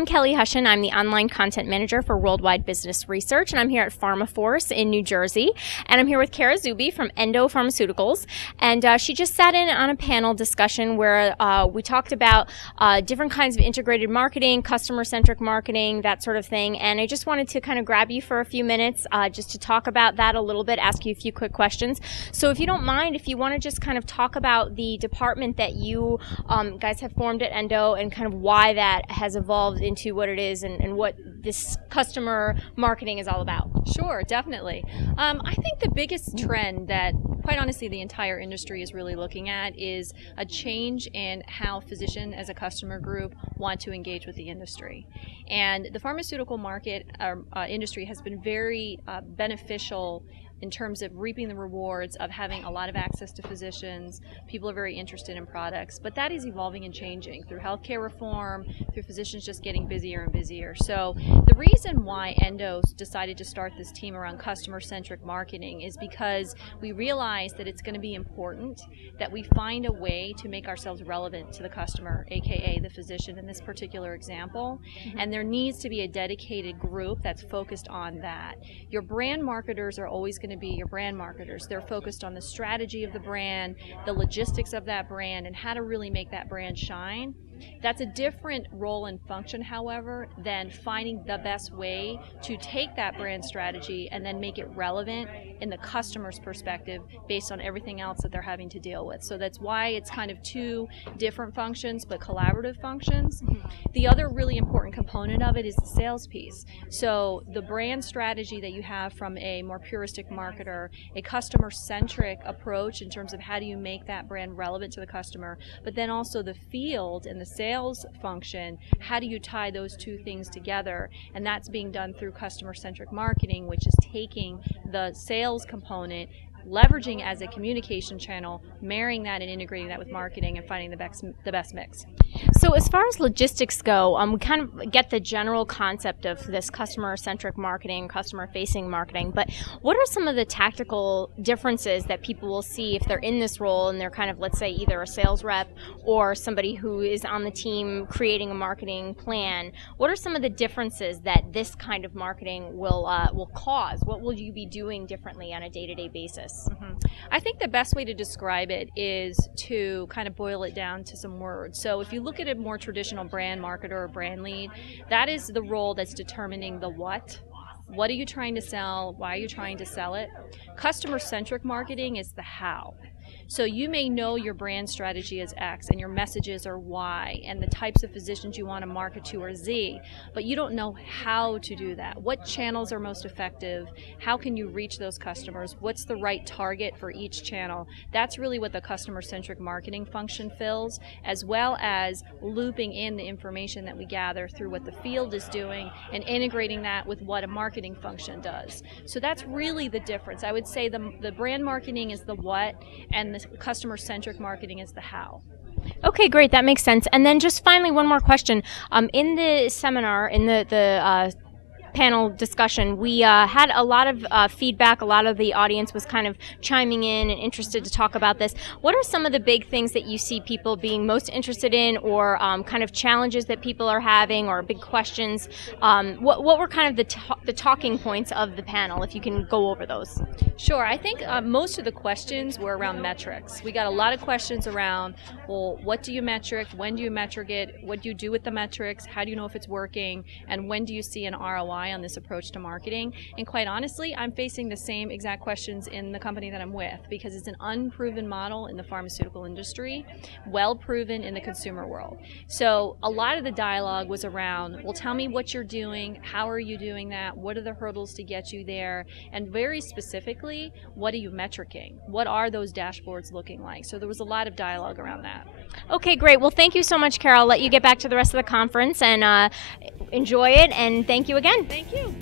I'm Kelly Hushin. I'm the online content manager for Worldwide Business Research, and I'm here at PharmaForce in New Jersey. And I'm here with Kara Zubey from Endo Pharmaceuticals. And she just sat in on a panel discussion where we talked about different kinds of integrated marketing, customer-centric marketing, that sort of thing. And I just wanted to kind of grab you for a few minutes just to talk about that a little bit, ask you a few quick questions. So if you don't mind, if you want to just kind of talk about the department that you guys have formed at Endo and kind of why that has evolved into what it is and what this customer marketing is all about. Sure, definitely. I think the biggest trend that, quite honestly, the entire industry is really looking at is a change in how physician as a customer group want to engage with the industry. And the pharmaceutical market industry has been very beneficial in terms of reaping the rewards of having a lot of access to physicians. People are very interested in products, but that is evolving and changing through healthcare reform, through physicians just getting busier and busier. So the reason why Endo decided to start this team around customer-centric marketing is because we realize that it's going to be important that we find a way to make ourselves relevant to the customer, aka the physician in this particular example. And there needs to be a dedicated group that's focused on that. Your brand marketers are always going to be your brand marketers. They're focused on the strategy of the brand, the logistics of that brand, and how to really make that brand shine. That's a different role and function, however, than finding the best way to take that brand strategy and then make it relevant in the customer's perspective based on everything else that they're having to deal with. So that's why it's kind of two different functions, but collaborative functions. The other really important component of it is the sales piece. So the brand strategy that you have from a more puristic marketer, a customer-centric approach in terms of how do you make that brand relevant to the customer, but then also the field and the sales function, how do you tie those two things together? And that's being done through customer-centric marketing, which is taking the sales component, leveraging as a communication channel, marrying that and integrating that with marketing and finding the best mix. So as far as logistics go, we kind of get the general concept of this customer-centric marketing, customer-facing marketing, but what are some of the tactical differences that people will see if they're in this role and they're kind of, let's say, either a sales rep or somebody who is on the team creating a marketing plan? What are some of the differences that this kind of marketing will cause? What will you be doing differently on a day-to-day basis? I think the best way to describe it is to kind of boil it down to some words. So if you look at a more traditional brand marketer or brand lead, that is the role that's determining the what. What are you trying to sell? Why are you trying to sell it? Customer-centric marketing is the how. So you may know your brand strategy is X and your messages are Y and the types of physicians you want to market to are Z, but you don't know how to do that. What channels are most effective? How can you reach those customers? What's the right target for each channel? That's really what the customer-centric marketing function fills, as well as looping in the information that we gather through what the field is doing and integrating that with what a marketing function does. So that's really the difference. I would say the brand marketing is the what and the customer-centric marketing is the how. Okay, great. That makes sense. And then just finally, one more question. In the seminar, in the panel discussion, we had a lot of feedback. A lot of the audience was kind of chiming in and interested to talk about this. What are some of the big things that you see people being most interested in, or kind of challenges that people are having, or big questions? What were kind of the talking points of the panel, if you can go over those? Sure. I think most of the questions were around metrics. We got a lot of questions around, well, what do you metric? When do you metric it? What do you do with the metrics? How do you know if it's working? And when do you see an ROI on this approach to marketing? And quite honestly, I'm facing the same exact questions in the company that I'm with, because it's an unproven model in the pharmaceutical industry, well proven in the consumer world. So a lot of the dialogue was around, well, tell me what you're doing, how are you doing that, what are the hurdles to get you there, and very specifically, what are you metricing? What are those dashboards looking like? So there was a lot of dialogue around that. Okay, great. Well, thank you so much, Carol. I'll let you get back to the rest of the conference and enjoy it, and thank you again. Thank you.